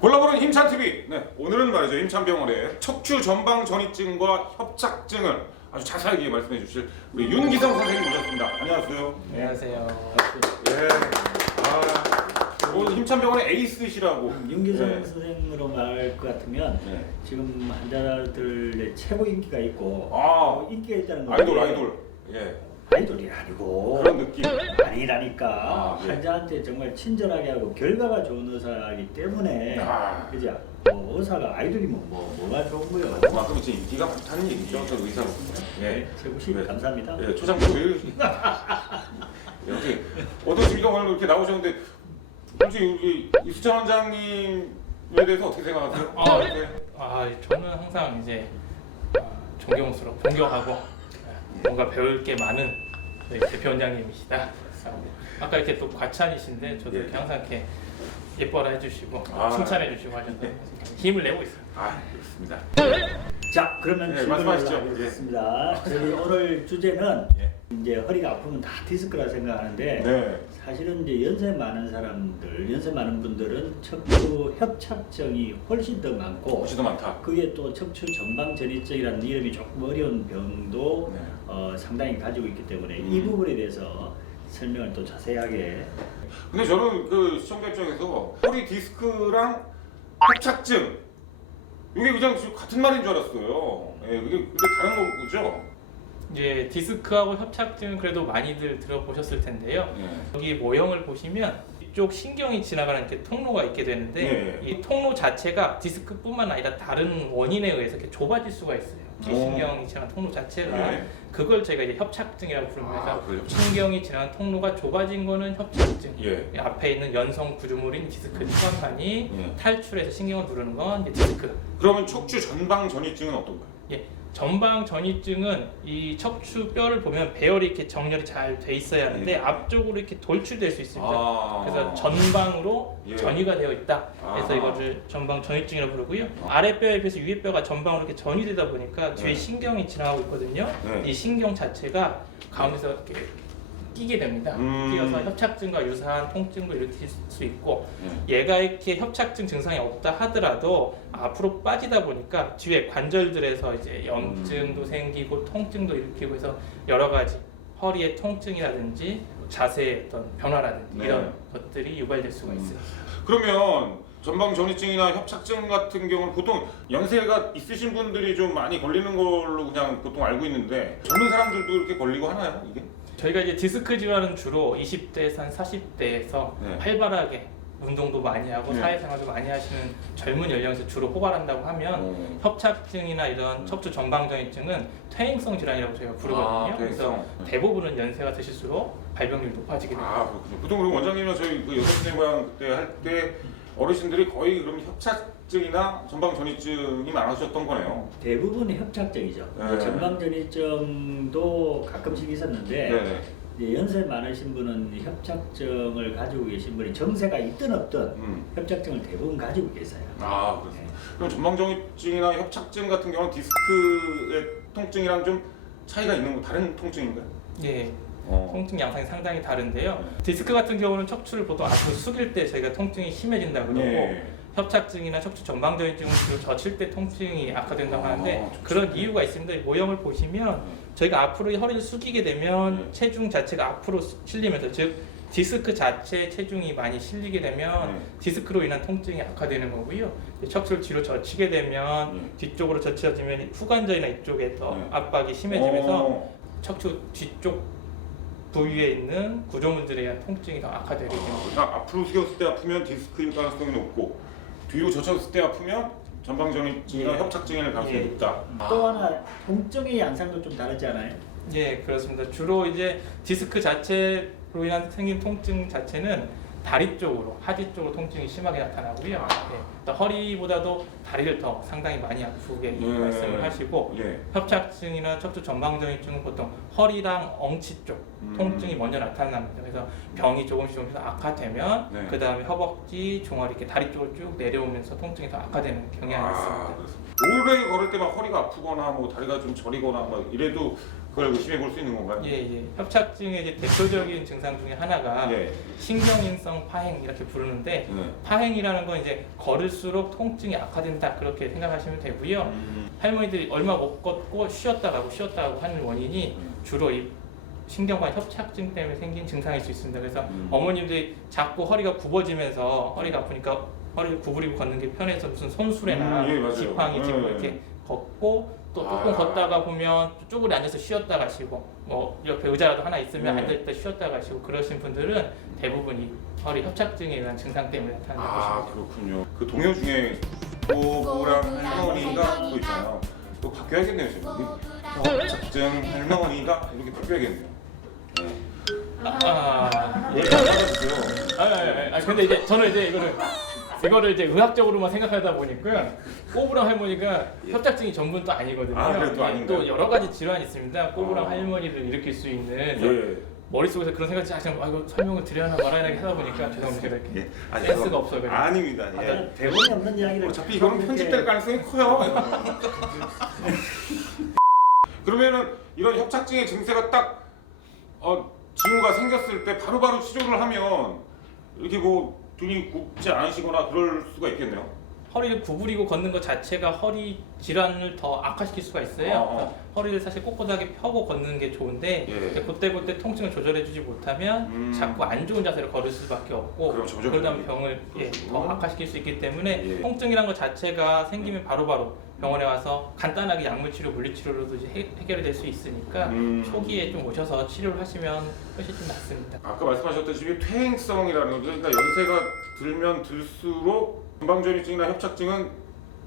골라보는 힘찬TV. 네, 오늘은 말이죠, 힘찬병원의 척추 전방 전이증과 협착증을 아주 자세하게 말씀해 주실 우리 윤기성 선생님 모셨습니다. 안녕하세요. 안녕하세요. 예. 오늘 힘찬병원의 에이스시라고. 윤기성 네. 선생으로 말할 것 같으면 네. 지금 환자들의 최고 인기가 있고 인기가 있다는 건 아이돌. 예. 아이돌이 아니고 그런 느낌. 아니라니까. 예. 환자한테 정말 친절하게 하고 결과가 좋은 의사이기 때문에 그죠? 의사가 아이돌이면 뭐가 좋은 거요? 그만큼 이제 인기가 많다는 얘기죠, 저 의사로. 예. 최고님 네. 감사합니다. 예, 초장부 왜 이러시? 여기 어떠십니까? 오늘 이렇게 나오셨는데 혹시 우리 이수찬 원장님에 대해서 어떻게 생각하세요? 저는 항상 이제 존경스럽고 존경하고 뭔가 배울 게 많은 저희 대표 원장님이시다. 아까 이렇게 또 과찬이신데 저도 이렇게 항상 이렇게 예뻐라 해주시고 칭찬해 주시고 하셔서 힘을 내고 있어요. 그렇습니다. 자, 그러면 네, 질문을 말씀하시죠. 하겠습니다. 저희 오늘 주제는 예. 이제 허리가 아프면 다 디스크라 생각하는데 네. 사실은 이제 연세 많은 사람들, 연세 많은 분들은 척추 협착증이 훨씬 더 많고 훨씬 더 많다. 그게 또 척추 전방 전이증이라는 이름이 조금 어려운 병도 네. 상당히 가지고 있기 때문에 이 부분에 대해서 설명을 또 자세하게. 근데 저는 그 시청자 입장에서 허리 디스크랑 협착증 이게 그냥 같은 말인 줄 알았어요. 예, 이게 근데 다른 거죠? 이제 디스크하고 협착증은 그래도 많이들 들어보셨을 텐데요. 예. 여기 모형을 보시면 이쪽 신경이 지나가는 이렇게 통로가 있게 되는데 예. 이 통로 자체가 디스크뿐만 아니라 다른 원인에 의해서 이렇게 좁아질 수가 있어요. 이 신경이 지나가는 통로 자체가 예. 그걸 저희가 이제 협착증이라고 부르면서 그래요? 신경이 지나가는 통로가 좁아진 거는 협착증. 예. 앞에 있는 연성 구조물인 디스크 혈관이 예. 탈출해서 신경을 누르는 건 이제 디스크. 그러면 척추 전방 전이증은 어떤가요? 예. 전방 전이증은 이 척추뼈를 보면 배열이 이렇게 정렬이 잘 돼 있어야 하는데 앞쪽으로 이렇게 돌출될 수 있습니다. 그래서 전방으로 예. 전이가 되어 있다. 그래서 아. 이거를 전방 전이증이라고 부르고요. 아랫뼈에 비해서 위에 뼈가 전방으로 이렇게 전이되다 보니까 뒤에 네. 신경이 지나가고 있거든요. 네. 이 신경 자체가 가운데서 이렇게 끼게 됩니다. 끼어서 협착증과 유사한 통증도 일으킬 수 있고 얘가 이렇게 협착증 증상이 없다 하더라도 앞으로 빠지다 보니까 뒤에 관절들에서 이제 염증도 생기고 통증도 일으키고 해서 여러 가지 허리의 통증이라든지 자세의 어떤 변화라든지 네. 이런 것들이 유발될 수가 있어요. 그러면 전방 전이증이나 협착증 같은 경우는 보통 연세가 있으신 분들이 좀 많이 걸리는 걸로 그냥 보통 알고 있는데 젊은 사람들도 이렇게 걸리고 하나요, 이게? 저희가 이제 디스크 질환은 주로 20대에서 한 40대에서 네. 활발하게 운동도 많이 하고 네. 사회생활도 많이 하시는 젊은 연령에서 주로 호발한다고 하면 협착증이나 이런 척추 전방전이증은 퇴행성 질환이라고 저희가 부르거든요. 그래서 퇴행성. 대부분은 연세가 드실수록 발병률이 높아지게 됩니다. 그렇군요. 보통 우리 원장님이랑 저희 그 여성진행관 그때 할 때 어르신들이 거의 그럼 협착증이나 전방 전이증이 많으셨던 거네요. 대부분이 협착증이죠. 네. 전방 전이증도 가끔씩 있었는데 네. 이제 연세 많으신 분은 협착증을 가지고 계신 분이 정세가 있든 없든 협착증을 대부분 가지고 계세요. 그렇습니다. 그럼 전방 전이증이나 협착증 같은 경우는 디스크의 통증이랑 좀 차이가 있는 거 다른 통증인가요? 예. 통증 양상이 상당히 다른데요. 디스크 같은 경우는 척추를 보통 앞으로 숙일 때 저희가 통증이 심해진다고 그러고 협착증이나 척추 전방전이증은 주로 젖힐 때 통증이 악화된다고 하는데 그런 이유가 있습니다. 이 모형을 보시면 저희가 앞으로 이 허리를 숙이게 되면 체중 자체가 앞으로 실리면서 즉 디스크 자체에 체중이 많이 실리게 되면 디스크로 인한 통증이 악화되는 거고요. 척추를 뒤로 젖히게 되면 뒤쪽으로 젖혀지면 후관절이나 이쪽에 더 압박이 심해지면서 척추 뒤쪽 부위에 있는 구조물들에 의한 통증이 더 악화되게 됩니다. 그러니까 앞으로 숙였을 때 아프면 디스크일 가능성이 높고 뒤로 젖혔을 때 아프면 전방 전이증이나 협착증일 가능성이 높다. 또 하나 통증의 양상도 좀 다르지 않아요? 예, 그렇습니다. 주로 이제 디스크 자체로 인한 생긴 통증 자체는 다리 쪽으로, 하지 쪽으로 통증이 심하게 나타나고요. 또 허리보다도 다리를 더 상당히 많이 아프게 말씀을 하시고 협착증이나 척추 전방전이증은 보통 허리랑 엉치 쪽 통증이 먼저 나타납니다. 그래서 병이 조금씩 악화되면 그 다음에 허벅지, 종아리 이렇게 다리 쪽으로 쭉 내려오면서 통증이 더 악화되는 경향이 있습니다. 올백에 걸을 때 막 허리가 아프거나 뭐 다리가 좀 저리거나 막 이래도 그걸 의심해 볼 수 있는 건가요? 예. 협착증의 이제 대표적인 증상 중에 하나가 예. 신경인성 파행 이렇게 부르는데 네. 파행이라는 건 이제 걸을수록 통증이 악화된다 그렇게 생각하시면 되고요. 할머니들이 얼마 못 걷고 쉬었다 가고 하는 원인이 주로 이 신경관 협착증 때문에 생긴 증상일 수 있습니다. 그래서 어머님들이 자꾸 허리가 굽어지면서 허리가 아프니까 허리를 구부리고 걷는 게 편해서 무슨 손수레나 예, 맞아요. 지팡이 짚고 이렇게 걷고 또 조금 걷다가 보면 쪼그려 앉아서 쉬었다 가시고 뭐 옆에 의자라도 하나 있으면 네. 앉을 때 쉬었다 가시고 그러신 분들은 대부분 이 허리 협착증에 의한 증상 때문에 나타나는 아 것입니다. 그렇군요. 그 동요 중에 꼬부랑 할머니가 그거 있잖아요. 그거 바뀌어야겠네요 제목이. 협착증 할머니가 이렇게 바뀌어야겠네요. 네. 예, 맞아주세요. 근데 이제 저는 이제 이거를 이제 의학적으로만 생각하다 보니까 꼬부랑 할머니가 협착증이 전부는 또 아니거든요. 아, 그래도 예, 아닌가요? 또 여러 가지 질환이 있습니다. 꼬부랑 할머니를 일으킬 수 있는 예. 머릿속에서 그런 생각이 참 이거 설명을 드려야 하나 말아야 하나 하다 보니까 죄송합니다. 제가 이렇게 예. 아니, 센스가 없어요. 그냥. 아닙니다. 예. 대본이 없는 이야기를 어차피 이거는 편집될 가능성이 커요. 그러면은 이런 협착증의 증세가 딱 징후가 생겼을 때 바로바로 치료를 하면 이렇게 뭐 등이 굽지 않으시거나 그럴 수가 있겠네요. 허리를 구부리고 걷는 것 자체가 허리 질환을 더 악화시킬 수가 있어요. 그래서 허리를 사실 꼿꼿하게 펴고 걷는 게 좋은데 예. 그때 통증을 조절해주지 못하면 자꾸 안 좋은 자세로 걸을 수밖에 없고 그럼 점점 그러다 보면 병을 더 악화시킬 수 있기 때문에 예. 통증이란 것 자체가 생기면 바로바로 병원에 와서 간단하게 약물치료, 물리치료로도 이제 해결이 될 수 있으니까 초기에 좀 오셔서 치료를 하시면 훨씬 좀 낫습니다. 아까 말씀하셨듯이 퇴행성이라는 거, 그러니까 연세가 들면 들수록 전방전이증이나 협착증은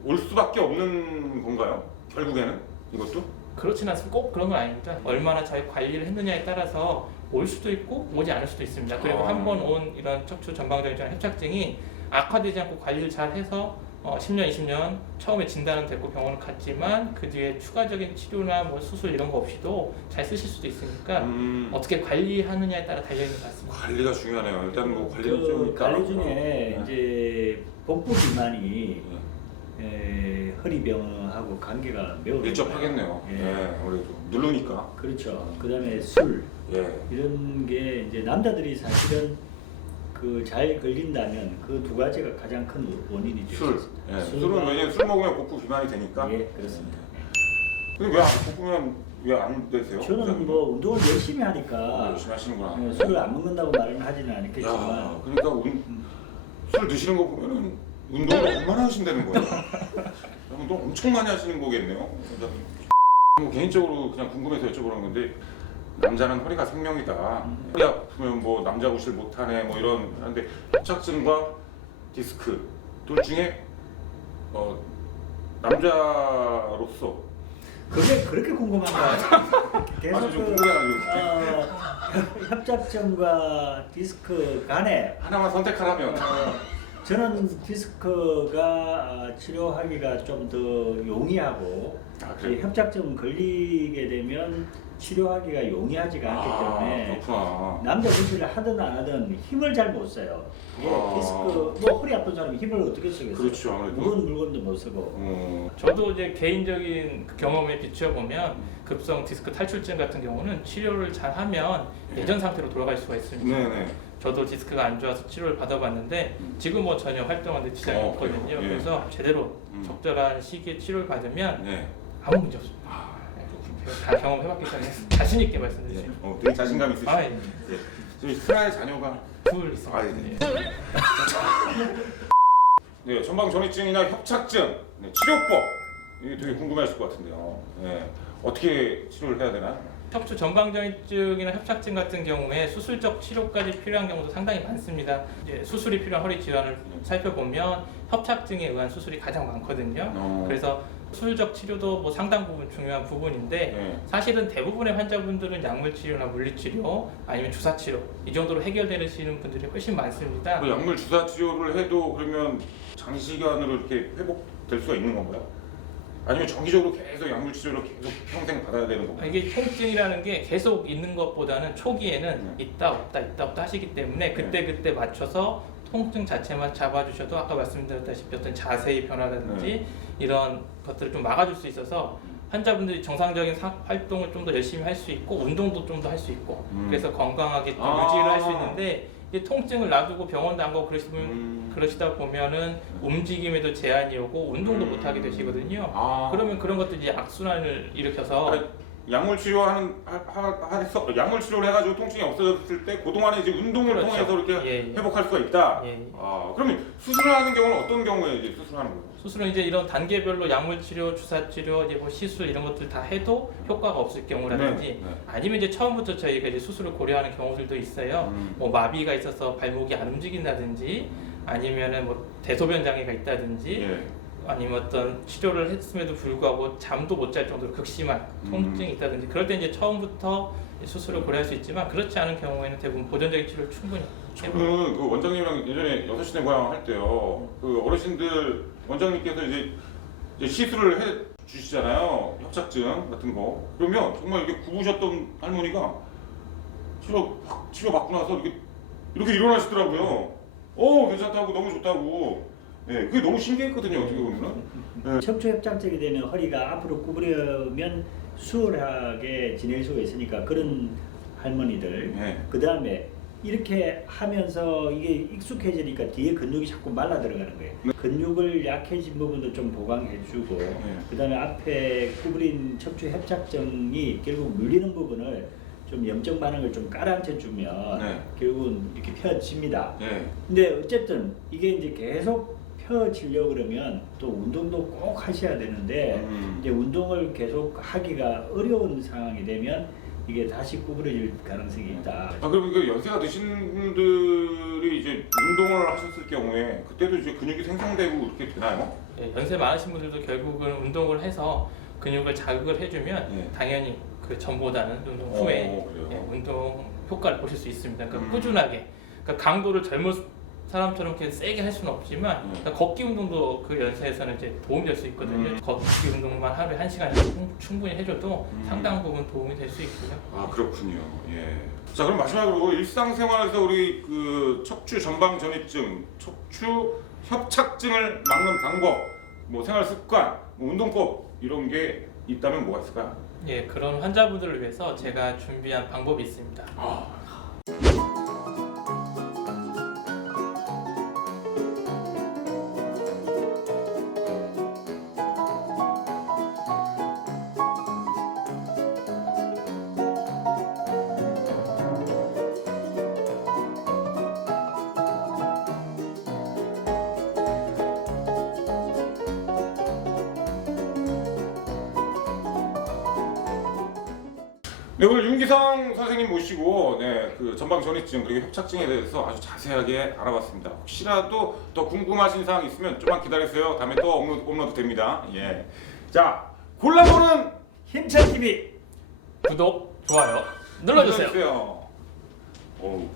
올 수밖에 없는 건가요? 결국에는 이것도? 그렇진 않습니다. 꼭 그런 건 아닙니다. 얼마나 잘 관리를 했느냐에 따라서 올 수도 있고 오지 않을 수도 있습니다. 그리고 한 번 온 이런 척추 전방전이증 협착증이 악화되지 않고 관리를 잘 해서 10년, 20년 처음에 진단은 됐고 병원을 갔지만 그 뒤에 추가적인 치료나 뭐 수술 이런 거 없이도 잘 쓰실 수도 있으니까 어떻게 관리하느냐에 따라 달려 있는 것 같습니다. 관리가 중요하네요. 일단 뭐 관리는 좀 있다. 관리 중에 이제 복부 비만이 허리병하고 관계가 매우 밀접하겠네요. 예. 예, 아무래도 누르니까. 그렇죠. 그다음에 술 예. 이런 게 이제 남자들이 사실은 그 잘 걸린다면 그 두 가지가 가장 큰 원인이 될 수 술. 있습니다. 예. 술과- 술은 왜냐면 술 먹으면 복부 비만이 되니까. 예, 그렇습니다. 근데 왜안 복부면 왜 안 되세요? 저는 뭐 운동을 열심히 하니까 열심히 하시는구나. 술을 안 먹는다고 말은 하지는 않겠지만 야, 그러니까 술 드시는 거 보면은 운동을 얼마나 하신다는 거예요? 운동 엄청 많이 하시는 거겠네요. 그러니까 뭐 개인적으로 그냥 궁금해서 여쭤보는 건데 남자는 허리가 생명이다. 허리 아프면 뭐 남자 구실 못하네 뭐 이런 하는데 협착증과 디스크 둘 중에 남자로서 그게 그렇게 궁금한가요? 계속 아주 좀 궁금해가지고 협착증과 디스크 간에 하나만 선택하라면 저는 디스크가 치료하기가 좀 더 용이하고 이 협착증 걸리게 되면 치료하기가 용이하지가 않기 때문에 그렇구나. 남자 구실을 하든 안 하든 힘을 잘 못 써요. 이게 디스크 뭐 허리 아픈 사람이 힘을 어떻게 쓰겠어요? 그렇죠, 아무래도. 무거운 물건도 못 쓰고. 저도 이제 개인적인 그 경험에 비추어 보면 급성 디스크 탈출증 같은 경우는 치료를 잘 하면 예전 상태로 돌아갈 수가 있습니다. 네네. 저도 디스크가 안 좋아서 치료를 받아봤는데 지금 뭐 전혀 활동하는데 지장이 없거든요. 그래요? 예. 그래서 제대로 적절한 시기에 치료를 받으면 네. 아무 문제 없습니다. 제가 다 경험해봤기 때문에 자신 있게 말씀드리죠. 되게 자신감 있으시죠? 아, 예. 지금 하나의 자녀가 둘 있습니다. 아, 예. 네, 전방전이증이나 협착증 치료법 이게 되게 궁금해하실 것 같은데요. 네, 어떻게 치료를 해야 되나? 척추 전방전이증이나 협착증 같은 경우에 수술적 치료까지 필요한 경우도 상당히 많습니다. 이제 수술이 필요한 허리 질환을 살펴보면 협착증에 의한 수술이 가장 많거든요. 그래서 수술적 치료도 뭐 상당 부분 중요한 부분인데 사실은 대부분의 환자분들은 약물 치료나 물리 치료 아니면 주사 치료 이 정도로 해결되시는 분들이 훨씬 많습니다. 그 약물 주사 치료를 해도 그러면 장시간으로 이렇게 회복될 수가 있는 건가요? 아니면 정기적으로 계속 약물 치료를 계속 평생 받아야 되는 건가요? 이게 통증이라는 게 계속 있는 것보다는 초기에는 있다 없다 하시기 때문에 그때 맞춰서 통증 자체만 잡아주셔도 아까 말씀드렸다시피 어떤 자세의 변화라든지 이런 것들을 좀 막아줄 수 있어서 환자분들이 정상적인 활동을 좀 더 열심히 할 수 있고 운동도 좀 더 할 수 있고 그래서 건강하게 또 유지를 할 수 있는데 이제 통증을 놔두고 병원도 안 가고 그러시다 보면은 움직임에도 제한이 오고 운동도 못 하게 되시거든요. 그러면 그런 것들이 이제 악순환을 일으켜서 약물 치료하는 약물 치료를 해가지고 통증이 없어졌을 때 그동안에 이제 운동을 그렇죠. 통해서 이렇게 예. 회복할 수가 있다. 예. 그러면 수술하는 경우는 어떤 경우에 이제 수술하는 거예요? 수술은 이제 이런 단계별로 약물 치료, 주사 치료, 이제 뭐 시술 이런 것들 다 해도 효과가 없을 경우라든지 네. 아니면 이제 처음부터 저희가 이제 수술을 고려하는 경우들도 있어요. 뭐 마비가 있어서 발목이 안 움직인다든지 아니면은 뭐 대소변 장애가 있다든지 예. 아니면 어떤 치료를 했음에도 불구하고 잠도 못 잘 정도로 극심한 통증이 있다든지 그럴 때 이제 처음부터 수술을 고려할 수 있지만 그렇지 않은 경우에는 대부분 보존적인 치료를 충분히 저는 그 원장님이랑 예전에 6시내 고향 할 때요. 그 어르신들 원장님께서 이제 시술을 해 주시잖아요. 협착증 같은 거. 그러면 정말 이렇게 굽으셨던 할머니가 치료 받고 나서 이렇게 일어나시더라고요. 괜찮다고 너무 좋다고. 네, 그게 너무 신기했거든요. 어떻게 보면은. 척추 협착증이 되면 허리가 앞으로 구부려면 수월하게 지낼 수가 있으니까 그런 할머니들. 네. 그 다음에 이렇게 하면서 이게 익숙해지니까 뒤에 근육이 자꾸 말라 들어가는 거예요. 근육을 약해진 부분도 좀 보강해주고 그 다음에 앞에 구부린 척추 협착증이 결국 눌리는 부분을 좀 염증 반응을 좀 깔아앉혀주면 결국은 이렇게 펴집니다. 근데 어쨌든 이게 이제 계속 펴지려고 그러면 또 운동도 꼭 하셔야 되는데 이제 운동을 계속 하기가 어려운 상황이 되면 이게 다시 구부러질 가능성이 있다. 그럼 그 연세가 드신 분들이 이제 운동을 하셨을 경우에 그때도 이제 근육이 생성되고 이렇게 되나요? 예, 연세 많으신 분들도 결국은 운동을 해서 근육을 자극을 해주면 당연히 그 전보다는 운동 후에 운동 효과를 보실 수 있습니다. 그러니까 꾸준하게, 그러니까 강도를 젊은 사람처럼 이렇게 세게 할 수는 없지만 그러니까 걷기 운동도 그 연세에서는 이제 도움이 될 수 있거든요. 걷기 운동만 하루에 1시간 충분히 해줘도 상당 부분 도움이 될 수 있고요. 그렇군요. 예. 자, 그럼 마지막으로 일상생활에서 우리 그 척추 전방 전이증, 척추 협착증을 막는 방법, 뭐 생활 습관, 뭐 운동법 이런 게 있다면 뭐가 있을까요? 예, 그런 환자분들을 위해서 제가 준비한 방법이 있습니다. 네, 오늘 윤기성 선생님 모시고 그 전방 전이증 그리고 협착증에 대해서 아주 자세하게 알아봤습니다. 혹시라도 더 궁금하신 사항 있으면 좀만 기다리세요. 다음에 또 업로드 됩니다. 예. 자, 골라보는 힘찬 TV 구독, 좋아요 눌러주세요. 어우.